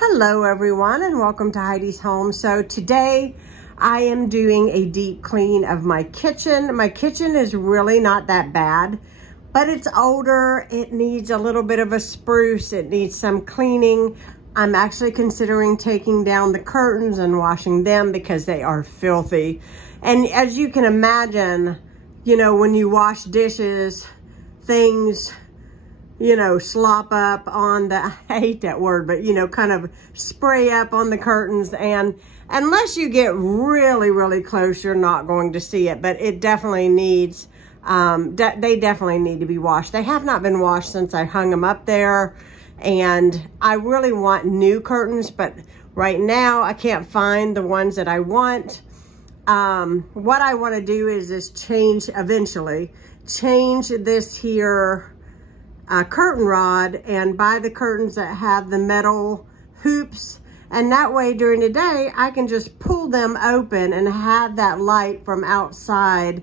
Hello everyone and welcome to Heidi's Home. So today I am doing a deep clean of my kitchen. My kitchen is really not that bad, but it's older. It needs a little bit of a spruce. It needs some cleaning. I'm actually considering taking down the curtains and washing them because they are filthy. And as you can imagine, you know, when you wash dishes, things, you know, slop up on the, I hate that word, but you know, kind of spray up on the curtains. And unless you get really, really close, you're not going to see it, but it definitely needs, they definitely need to be washed. They have not been washed since I hung them up there. And I really want new curtains, but right now I can't find the ones that I want. What I want to do is eventually change this here curtain rod and buy the curtains that have the metal hoops, and that way during the day I can just pull them open and have that light from outside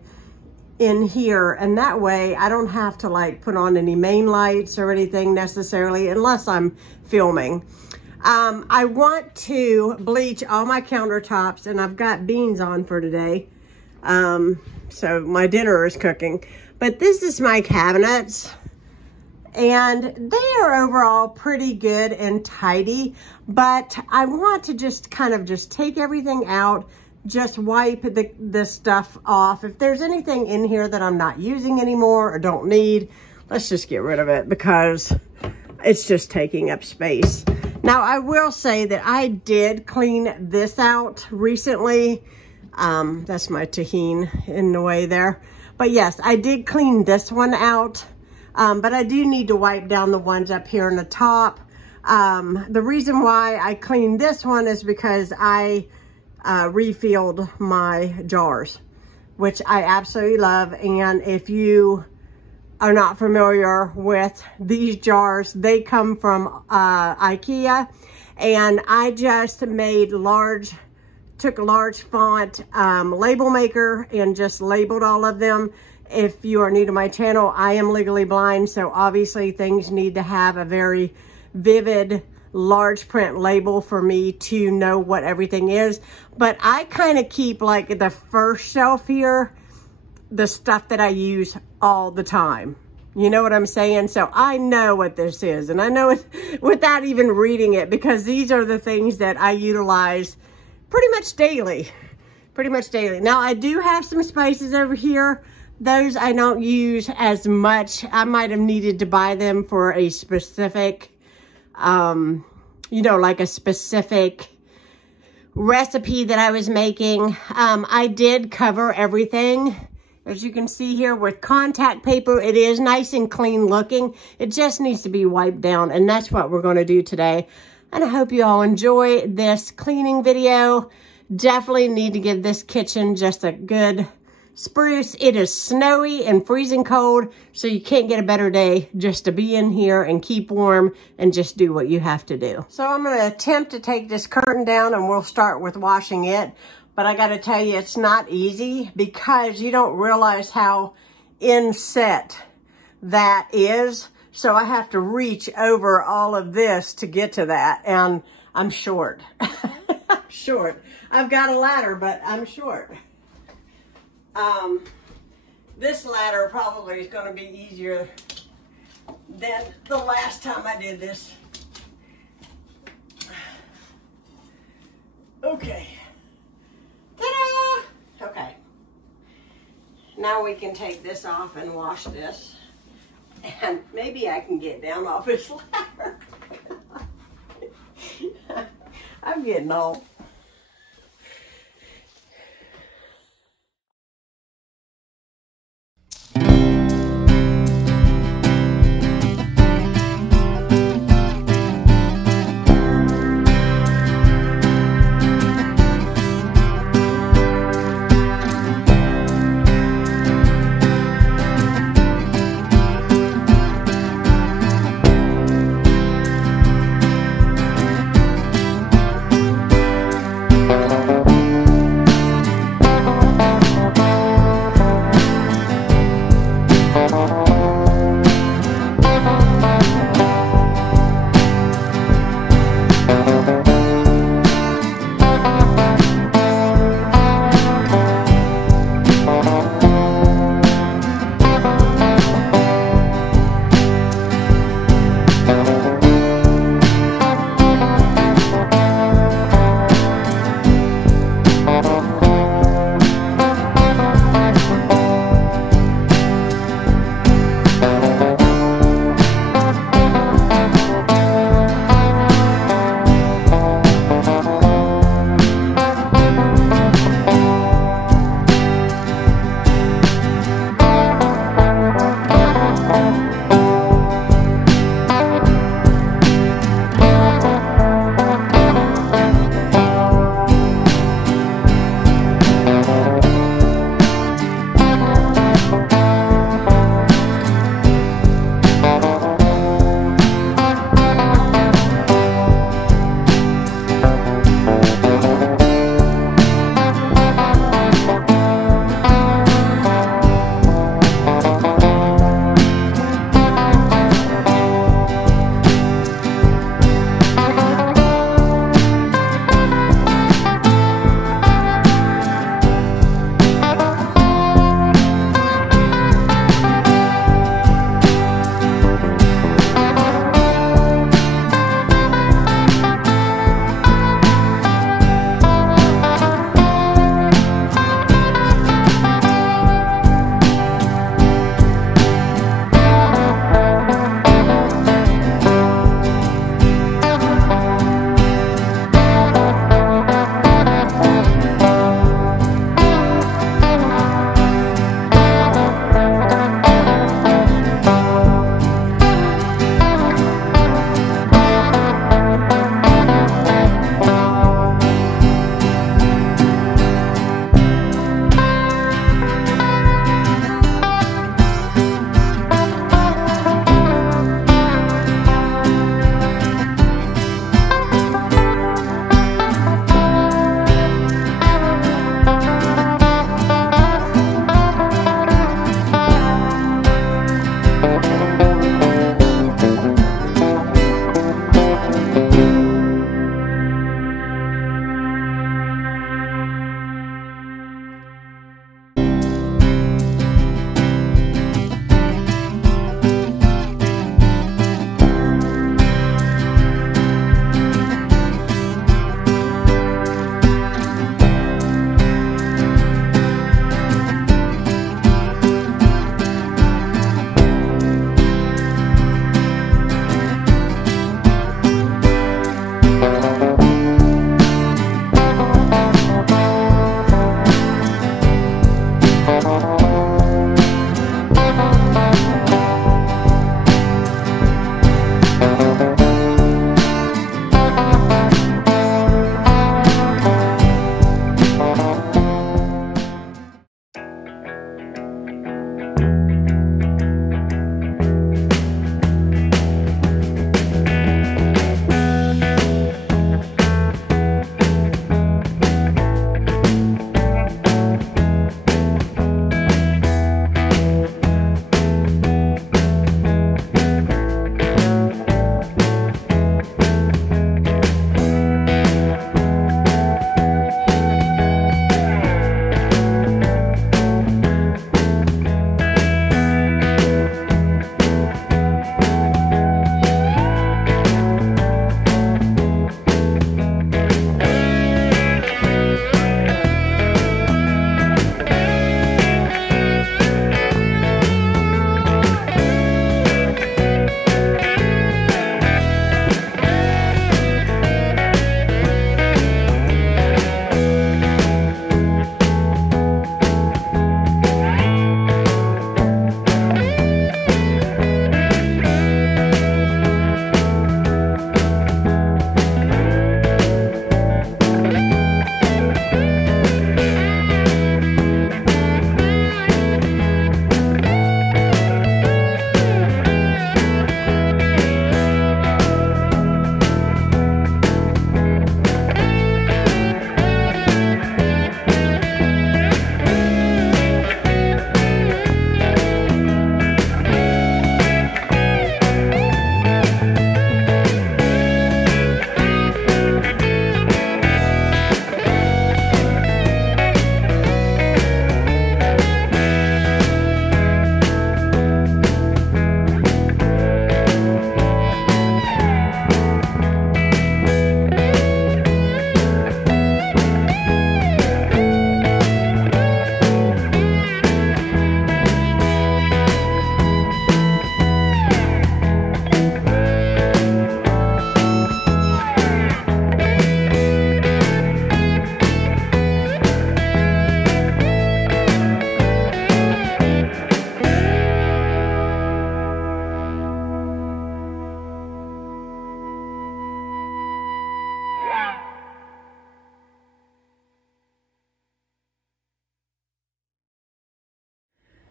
in here, and that way I don't have to like put on any main lights or anything necessarily unless I'm filming. I want to bleach all my countertops, and I've got beans on for today, so my dinner is cooking. But this is my cabinets, and they are overall pretty good and tidy, but I want to just kind of just take everything out, just wipe the stuff off. If there's anything in here that I'm not using anymore or don't need, let's just get rid of it because it's just taking up space. Now, I will say that I did clean this out recently. That's my tahini in the way there. But yes, I did clean this one out. But I do need to wipe down the ones up here on the top. The reason why I cleaned this one is because I refilled my jars, which I absolutely love. And if you are not familiar with these jars, they come from IKEA. And I just made took a large font label maker and just labeled all of them. If you are new to my channel, I am legally blind, so obviously things need to have a very vivid, large print label for me to know what everything is. But I kind of keep like the first shelf here, the stuff that I use all the time. You know what I'm saying? So I know what this is, and I know it without even reading it, because these are the things that I utilize pretty much daily. Now, I do have some spices over here. Those I don't use as much. I might have needed to buy them for a specific, you know, like a specific recipe that I was making. I did cover everything, as you can see here, with contact paper. It is nice and clean looking. It just needs to be wiped down, and that's what we're going to do today. And I hope you all enjoy this cleaning video. Definitely need to give this kitchen just a good spruce. It is snowy and freezing cold, so you can't get a better day just to be in here and keep warm and just do what you have to do. So I'm going to attempt to take this curtain down, and we'll start with washing it. But I got to tell you, it's not easy because you don't realize how inset that is. So I have to reach over all of this to get to that, and I'm short. I'm short. I've got a ladder, but I'm short. This ladder probably is going to be easier than the last time I did this. Okay. Ta-da! Okay. Now we can take this off and wash this. And maybe I can get down off this ladder. I'm getting old.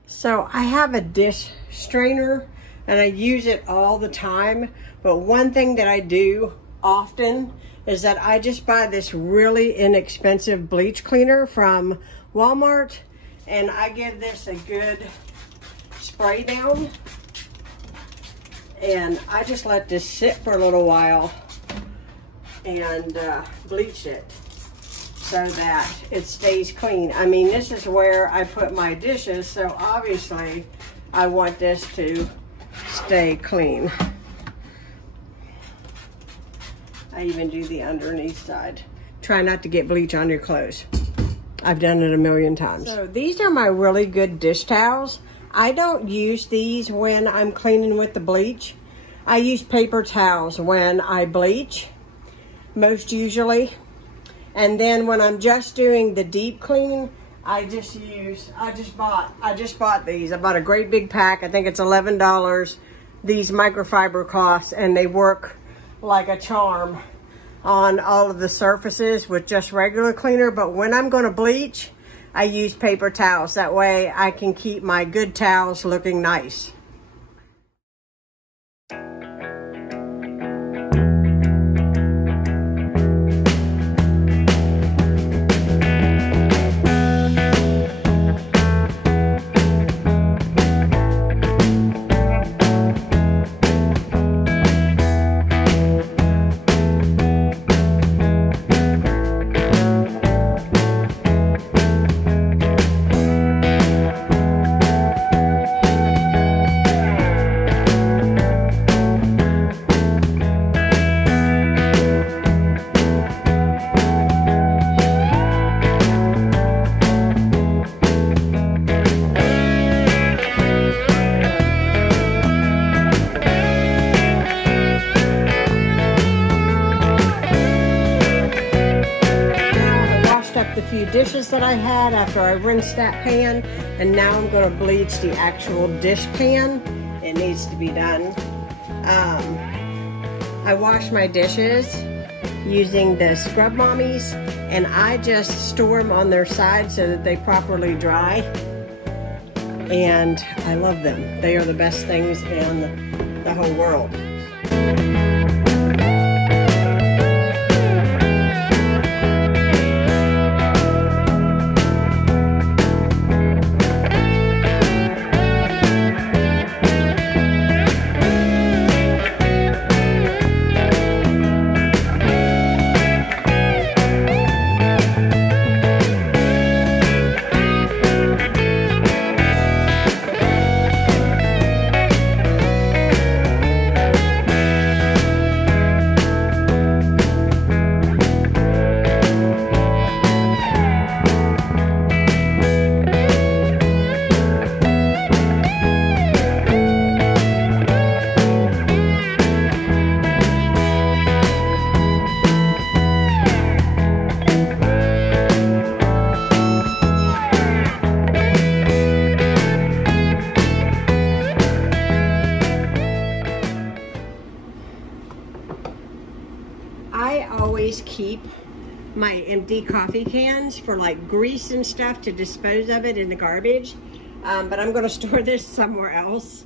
So I have a dish strainer and I use it all the time. But one thing that I do often is that I just buy this really inexpensive bleach cleaner from Walmart, and I give this a good spray down, and I just let this sit for a little while and bleach it so that it stays clean. I mean, this is where I put my dishes, so obviously I want this to stay clean. I even do the underneath side. Try not to get bleach on your clothes. I've done it a million times. So these are my really good dish towels. I don't use these when I'm cleaning with the bleach. I use paper towels when I bleach, most usually. And then when I'm just doing the deep clean, I just bought these. I bought a great big pack. I think it's $11. These microfiber cloths, and they work like a charm on all of the surfaces with just regular cleaner. But when I'm going to bleach, I use paper towels. That way I can keep my good towels looking nice. The few dishes that I had after I rinsed that pan, and now I'm going to bleach the actual dish pan. It needs to be done. I wash my dishes using the Scrub Mommies, and I just store them on their side so that they properly dry, and I love them. They are the best things in the whole world. I always keep my empty coffee cans for like grease and stuff to dispose of it in the garbage, but I'm going to store this somewhere else.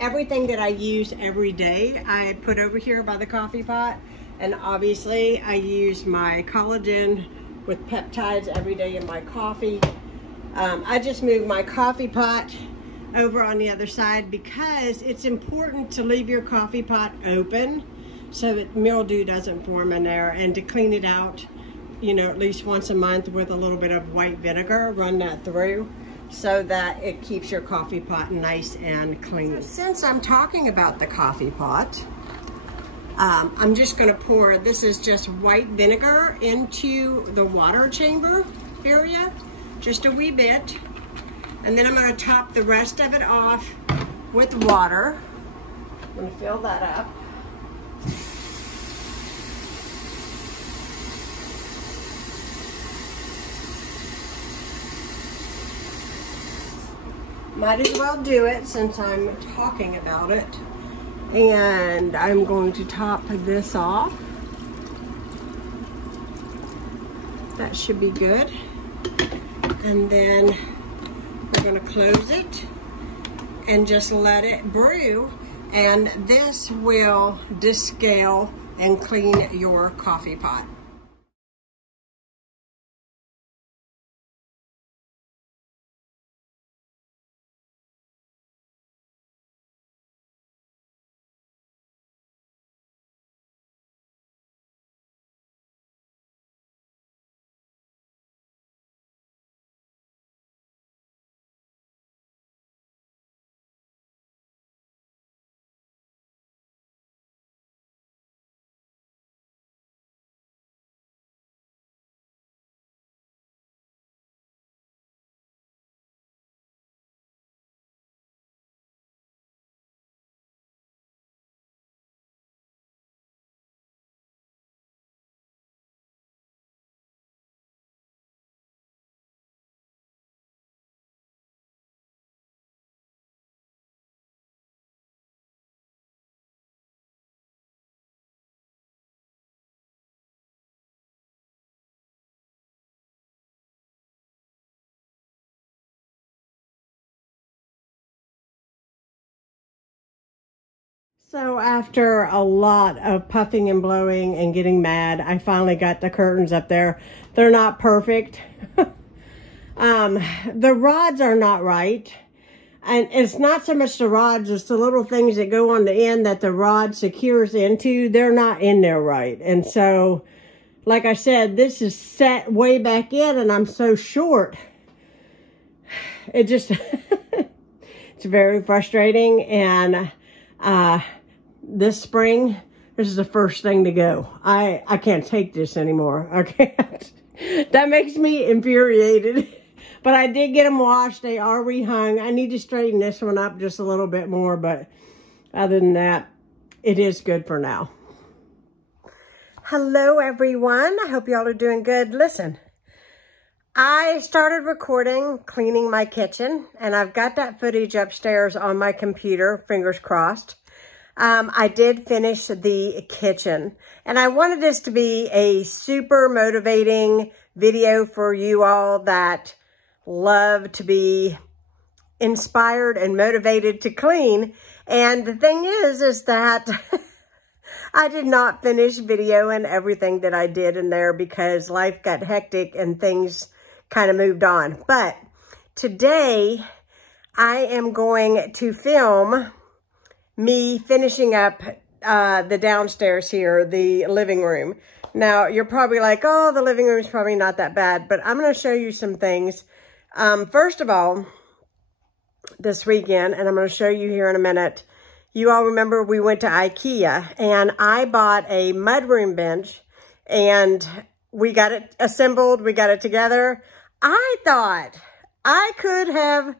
Everything that I use every day I put over here by the coffee pot, and obviously I use my collagen with peptides every day in my coffee. I just moved my coffee pot over on the other side because it's important to leave your coffee pot open so that mildew doesn't form in there, and to clean it out, you know, at least once a month with a little bit of white vinegar. Run that through so that it keeps your coffee pot nice and clean. So since I'm talking about the coffee pot, I'm just going to pour, this is just white vinegar, into the water chamber area, just a wee bit, and then I'm going to top the rest of it off with water. I'm going to fill that up. Might as well do it since I'm talking about it. And I'm going to top this off. That should be good. And then we're gonna close it and just let it brew. And this will descale and clean your coffee pot. So after a lot of puffing and blowing and getting mad, I finally got the curtains up there. They're not perfect. The rods are not right. And it's not so much the rods, it's the little things that go on the end that the rod secures into. They're not in there right. And so, like I said, this is set way back in and I'm so short. It just, it's very frustrating. And this spring, this is the first thing to go. I can't take this anymore. I can't. That makes me infuriated. But I did get them washed. They are rehung. I need to straighten this one up just a little bit more. But other than that, it is good for now. Hello, everyone. I hope y'all are doing good. Listen, I started recording cleaning my kitchen. And I've got that footage upstairs on my computer, fingers crossed. I did finish the kitchen. And I wanted this to be a super motivating video for you all that love to be inspired and motivated to clean. And the thing is that I did not finish videoing everything that I did in there because life got hectic and things kind of moved on. But today I am going to film me finishing up the downstairs here, the living room. Now, you're probably like, oh, the living room is probably not that bad, but I'm going to show you some things. First of all, this weekend, and I'm going to show you here in a minute, you all remember we went to IKEA, and I bought a mudroom bench, and we got it assembled, we got it together. I thought I could have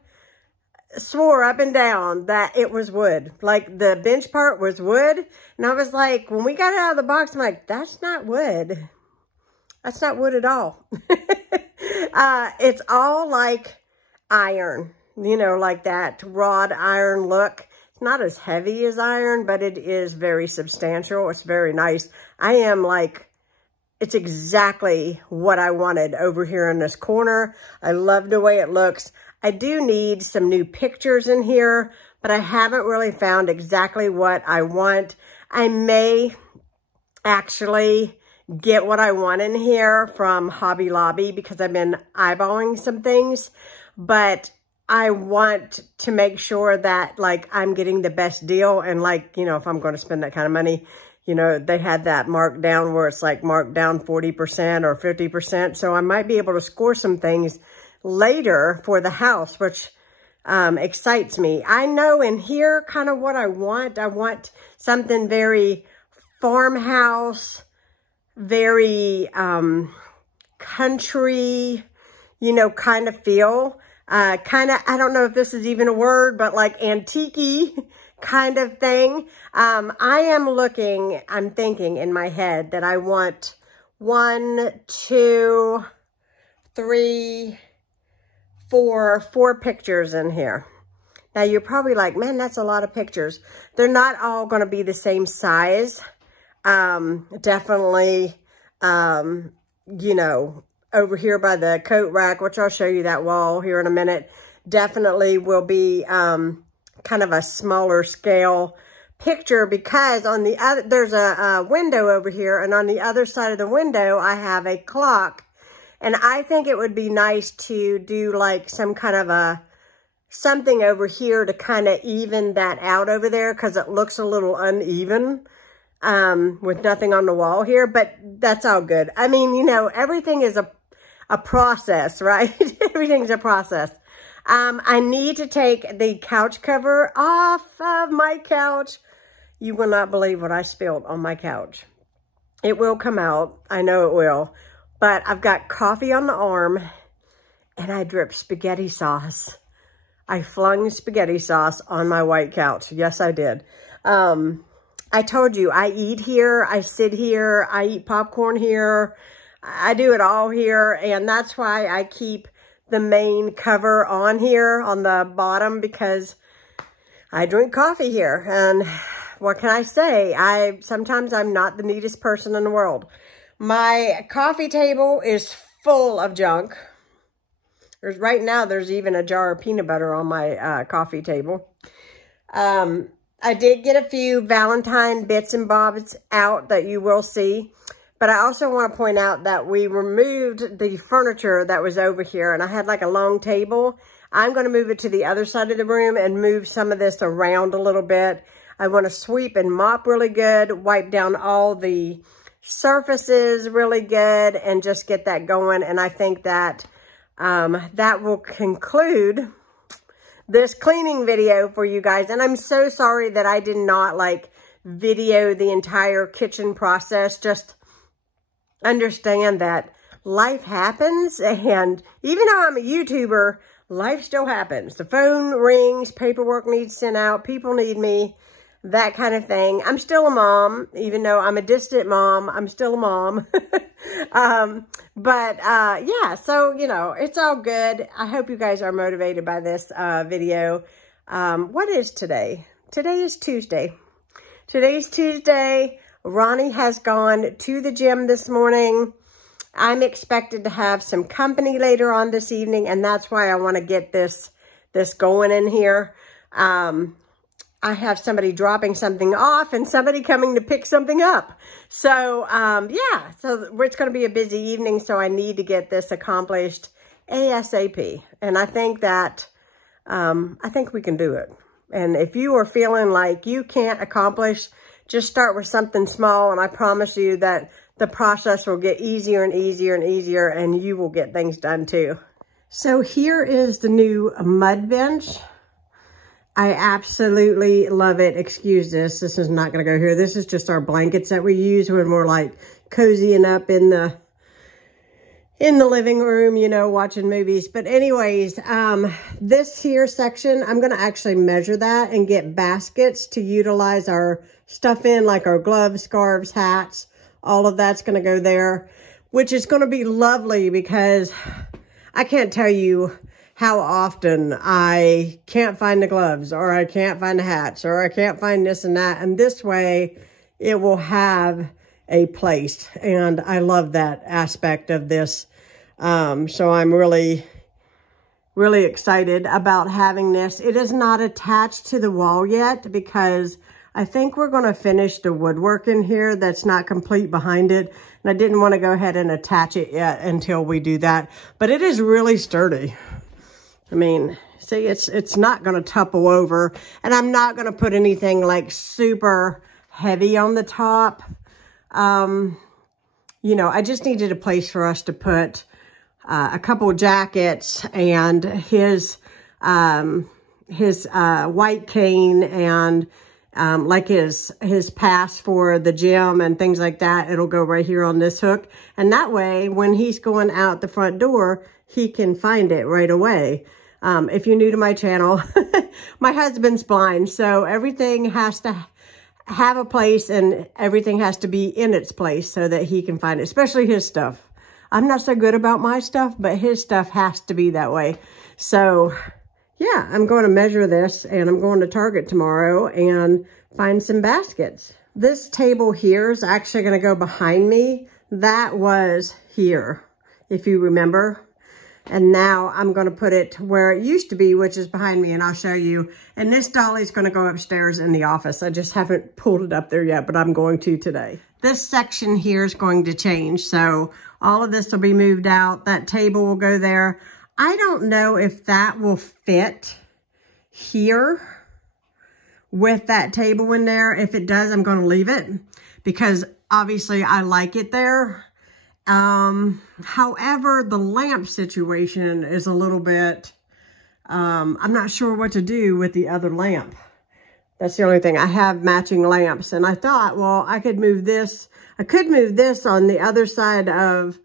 swore up and down that it was wood. Like, the bench part was wood. And I was like, when we got it out of the box, I'm like, that's not wood. That's not wood at all. It's all like iron, you know, like that wrought iron look. It's not as heavy as iron, but it is very substantial. It's very nice. I am like, it's exactly what I wanted over here in this corner. I love the way it looks. I do need some new pictures in here, but I haven't really found exactly what I want. I may actually get what I want in here from Hobby Lobby because I've been eyeballing some things, but I want to make sure that like I'm getting the best deal. And like, you know, if I'm going to spend that kind of money, you know, they had that marked down where it's like marked down 40% or 50%. So I might be able to score some things later for the house, which excites me. I know in here kind of what I want. I want something very farmhouse, very country, you know, kind of feel. Kind of, I don't know if this is even a word, but like antique-y kind of thing. I'm thinking in my head that I want 1, 2, 3, 4 pictures in here. Now you're probably like, man, that's a lot of pictures. They're not all going to be the same size. Definitely, you know, over here by the coat rack, which I'll show you that wall here in a minute. definitely will be kind of a smaller scale picture, because on the other, there's a window over here, and on the other side of the window, I have a clock. And I think it would be nice to do like some kind of something over here to kind of even that out over there, because it looks a little uneven with nothing on the wall here, but that's all good. I mean, you know, everything is a process, right? Everything's a process. I need to take the couch cover off of my couch. You will not believe what I spilled on my couch. It will come out. I know it will. But I've got coffee on the arm, and I dripped spaghetti sauce. I flung spaghetti sauce on my white couch. Yes, I did. I told you, I eat here, I sit here, I eat popcorn here. I do it all here, and that's why I keep the main cover on here on the bottom, because I drink coffee here. And what can I say? Sometimes I'm not the neatest person in the world. My coffee table is full of junk. Right now, there's even a jar of peanut butter on my coffee table. I did get a few Valentine bits and bobs out that you will see. But I also want to point out that we removed the furniture that was over here, and I had like a long table. I'm going to move it to the other side of the room and move some of this around a little bit. I want to sweep and mop really good, wipe down all the surfaces really good, and just get that going. And I think that that will conclude this cleaning video for you guys. And I'm so sorry that I did not like video the entire kitchen process. Just understand that life happens, and even though I'm a YouTuber, life still happens. The phone rings, paperwork needs sent out, people need me, that kind of thing. I'm still a mom, even though I'm a distant mom, I'm still a mom. Yeah, so, you know, it's all good. I hope you guys are motivated by this video. What is today? Today is Tuesday. Today's Tuesday. Ronnie has gone to the gym this morning. I'm expected to have some company later on this evening, and that's why I want to get this going in here. I have somebody dropping something off and somebody coming to pick something up. So, yeah, so it's going to be a busy evening, so I need to get this accomplished ASAP. And I think that, I think we can do it. And if you are feeling like you can't accomplish, just start with something small, and I promise you that the process will get easier and easier and easier, and you will get things done too. So here is the new mud bench. I absolutely love it. Excuse this. This is not going to go here. This is just our blankets that we use when we're like cozying up in the living room, you know, watching movies. But anyways, this here section, I'm going to actually measure that and get baskets to utilize our stuff in, like our gloves, scarves, hats. All of that's going to go there, which is going to be lovely, because I can't tell you how often I can't find the gloves, or I can't find the hats, or I can't find this and that. And this way it will have a place. And I love that aspect of this. So I'm really, really excited about having this. It is not attached to the wall yet, because I think we're going to finish the woodwork in here that's not complete behind it. And I didn't want to go ahead and attach it yet until we do that. But it is really sturdy. I mean, see, it's not going to topple over. And I'm not going to put anything like super heavy on the top. You know, I just needed a place for us to put a couple jackets and his white cane and like his pass for the gym and things like that. It'll go right here on this hook. And that way, when he's going out the front door, he can find it right away. If you're new to my channel, my husband's blind, so everything has to have a place and everything has to be in its place so that he can find it, especially his stuff. I'm not so good about my stuff, but his stuff has to be that way. So yeah, I'm going to measure this, and I'm going to Target tomorrow and find some baskets. This table here is actually going to go behind me. That was here, if you remember. And now I'm going to put it where it used to be, which is behind me, and I'll show you. And this dolly's going to go upstairs in the office. I just haven't pulled it up there yet, but I'm going to today. This section here is going to change. So all of this will be moved out. That table will go there. I don't know if that will fit here with that table in there. If it does, I'm going to leave it because obviously I like it there. However, the lamp situation is a little bit, I'm not sure what to do with the other lamp. That's the only thing. I have matching lamps, and I thought, well, I could move this. I could move this on the other side of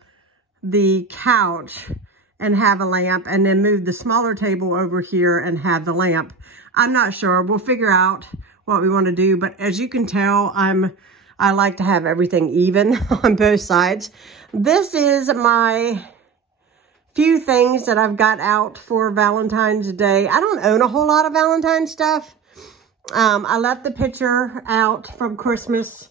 the couch and have a lamp, and then move the smaller table over here and have the lamp. I'm not sure. We'll figure out what we want to do, but as you can tell, I like to have everything even on both sides. This is my few things that I've got out for Valentine's Day. I don't own a whole lot of Valentine's stuff. I left the picture out from Christmas.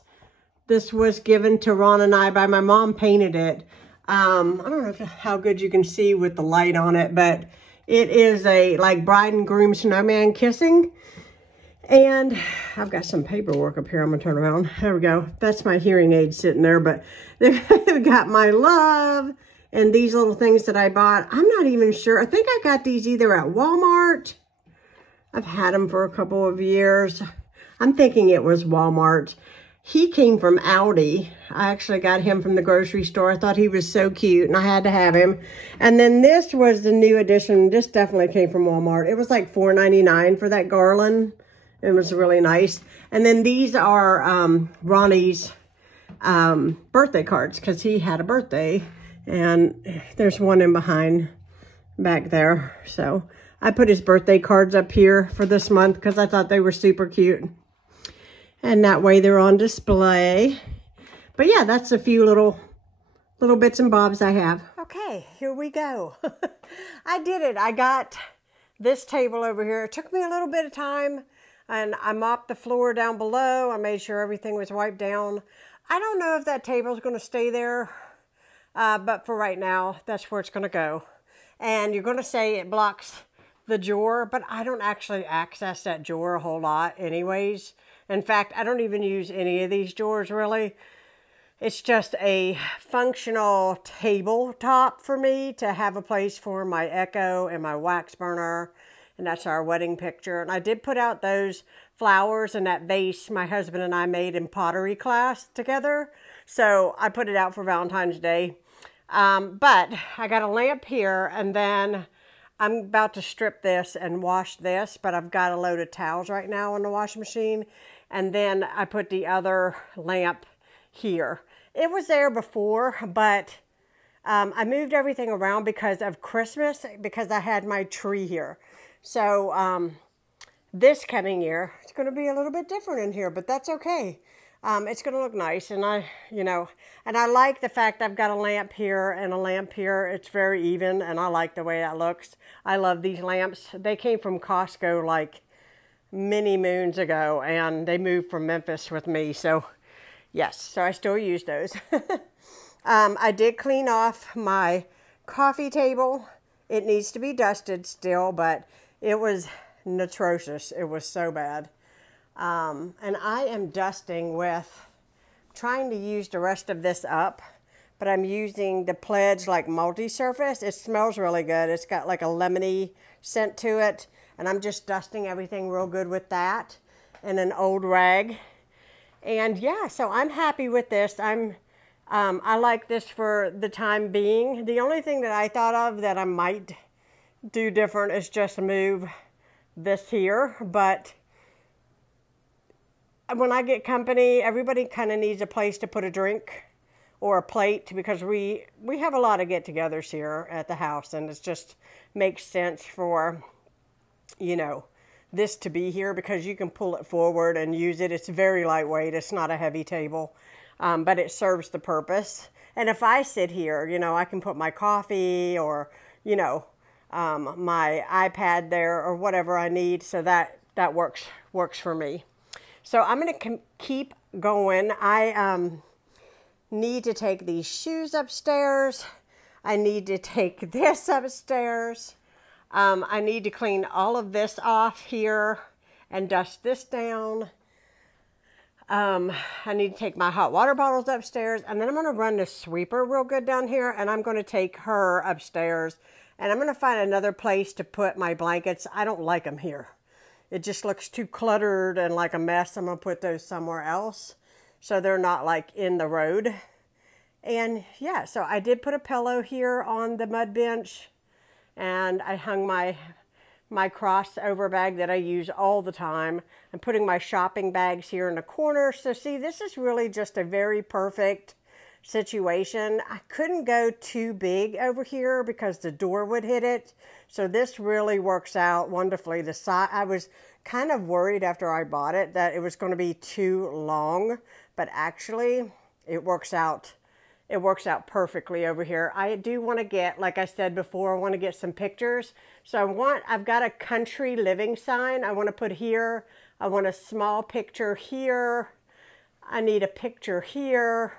This was given to Ron and I by my mom, painted it. I don't know how good you can see with the light on it, but it is a like bride and groom snowman kissing. And I've got some paperwork up here. I'm going to turn around. There we go. That's my hearing aid sitting there. But they've got my love and these little things that I bought. I'm not even sure. I think I got these either at Walmart. I've had them for a couple of years. I'm thinking it was Walmart. He came from Aldi. I actually got him from the grocery store. I thought he was so cute and I had to have him. And then this was the new edition. This definitely came from Walmart. It was like $4.99 for that garland. It was really nice. And then these are Ronnie's birthday cards because he had a birthday. And there's one in behind back there. So I put his birthday cards up here for this month because I thought they were super cute. And that way they're on display. But yeah, that's a few little bits and bobs I have. Okay, here we go. I did it. I got this table over here. It took me a little bit of time. And I mopped the floor down below. I made sure everything was wiped down. I don't know if that table is going to stay there. But for right now, that's where it's going to go. And you're going to say it blocks the drawer. But I don't actually access that drawer a whole lot anyways. In fact, I don't even use any of these drawers really. It's just a functional tabletop for me to have a place for my Echo and my wax burner. And that's our wedding picture. And I did put out those flowers and that vase my husband and I made in pottery class together. So I put it out for Valentine's Day. But I got a lamp here, and then I'm about to strip this and wash this. But I've got a load of towels right now in the washing machine. And then I put the other lamp here. It was there before, but I moved everything around because of Christmas, because I had my tree here. So this coming year, it's going to be a little bit different in here, but that's okay. It's going to look nice. And I like the fact I've got a lamp here and a lamp here. It's very even, and I like the way that looks. I love these lamps. They came from Costco like many moons ago, and they moved from Memphis with me. So yes, so I still use those. I did clean off my coffee table. It needs to be dusted still, but it was atrocious. It was so bad. And I am dusting with, trying to use the rest of this up, but I'm using the Pledge like multi-surface. It smells really good. It's got like a lemony scent to it. And I'm just dusting everything real good with that and an old rag. And yeah, so I'm happy with this. I like this for the time being. The only thing that I thought of that I might do different is just move this here. But when I get company, everybody kind of needs a place to put a drink or a plate, because we have a lot of get-togethers here at the house, and it just makes sense for, you know, this to be here because you can pull it forward and use it. It's very lightweight. It's not a heavy table, but it serves the purpose. And if I sit here, you know, I can put my coffee or, you know, my iPad there or whatever I need. So that works for me. So I'm going to keep going. I need to take these shoes upstairs. I need to take this upstairs. I need to clean all of this off here and dust this down. I need to take my hot water bottles upstairs, and then I'm going to run the sweeper real good down here, and I'm going to take her upstairs, and I'm going to find another place to put my blankets. I don't like them here. It just looks too cluttered and like a mess. I'm going to put those somewhere else so they're not like in the road. And yeah, so I did put a pillow here on the mud bench, and I hung my crossover bag that I use all the time. I'm putting my shopping bags here in the corner. So see, this is really just a very perfect situation. I couldn't go too big over here because the door would hit it. So this really works out wonderfully. The side, I was kind of worried after I bought it that it was going to be too long, but actually it works out. It works out perfectly over here. I do want to get, like I said before, I want to get some pictures. So I've got a country living sign I want to put here. I want a small picture here. I need a picture here.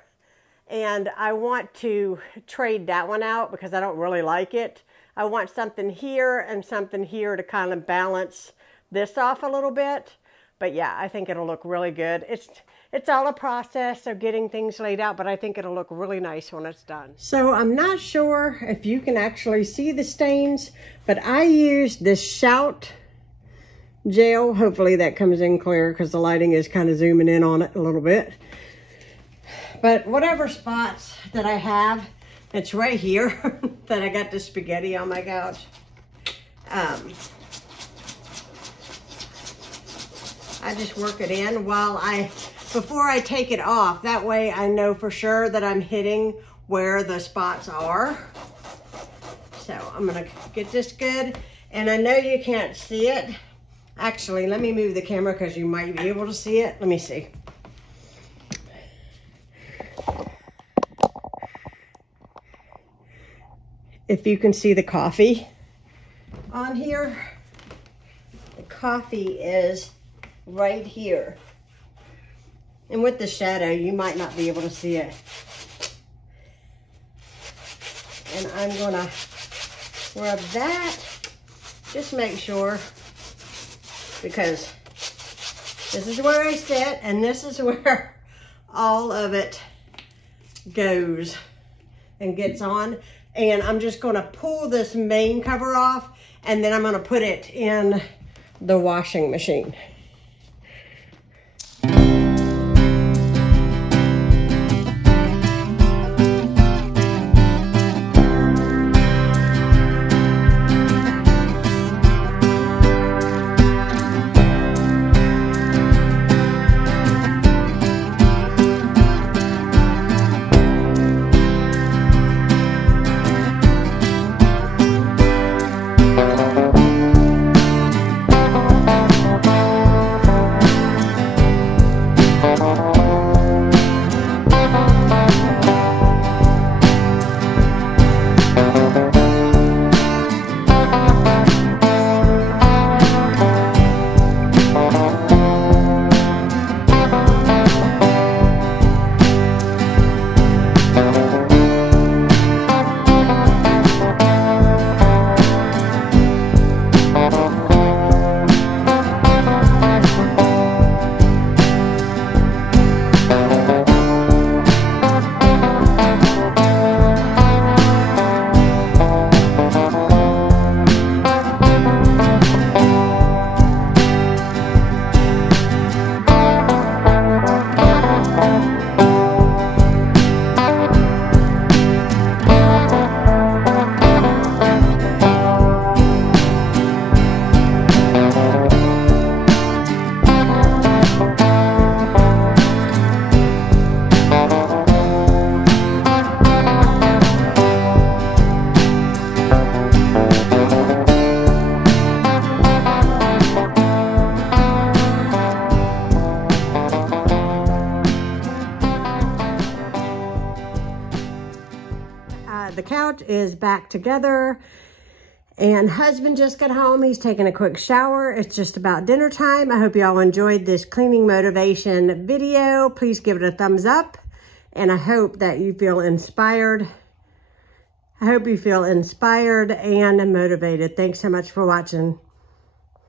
And I want to trade that one out because I don't really like it. I want something here and something here to kind of balance this off a little bit. But yeah, I think it'll look really good. It's all a process of getting things laid out, but I think it'll look really nice when it's done. So I'm not sure if you can actually see the stains, but I used this Shout gel. Hopefully that comes in clear because the lighting is kind of zooming in on it a little bit. But whatever spots that I have, it's right here that I got the spaghetti on my couch. I just work it in before I take it off. That way I know for sure that I'm hitting where the spots are. So I'm gonna get this good. And I know you can't see it. Actually, let me move the camera because you might be able to see it. Let me see. If you can see the coffee on here, the coffee is right here. And with the shadow, you might not be able to see it. And I'm gonna rub that, just make sure, because this is where I sit and this is where all of it goes and gets on. And I'm just gonna pull this main cover off, and then I'm gonna put it in the washing machine. The couch is back together, and husband just got home. He's taking a quick shower. It's just about dinner time. I hope you all enjoyed this cleaning motivation video. Please give it a thumbs up, and I hope that you feel inspired. I hope you feel inspired and motivated. Thanks so much for watching.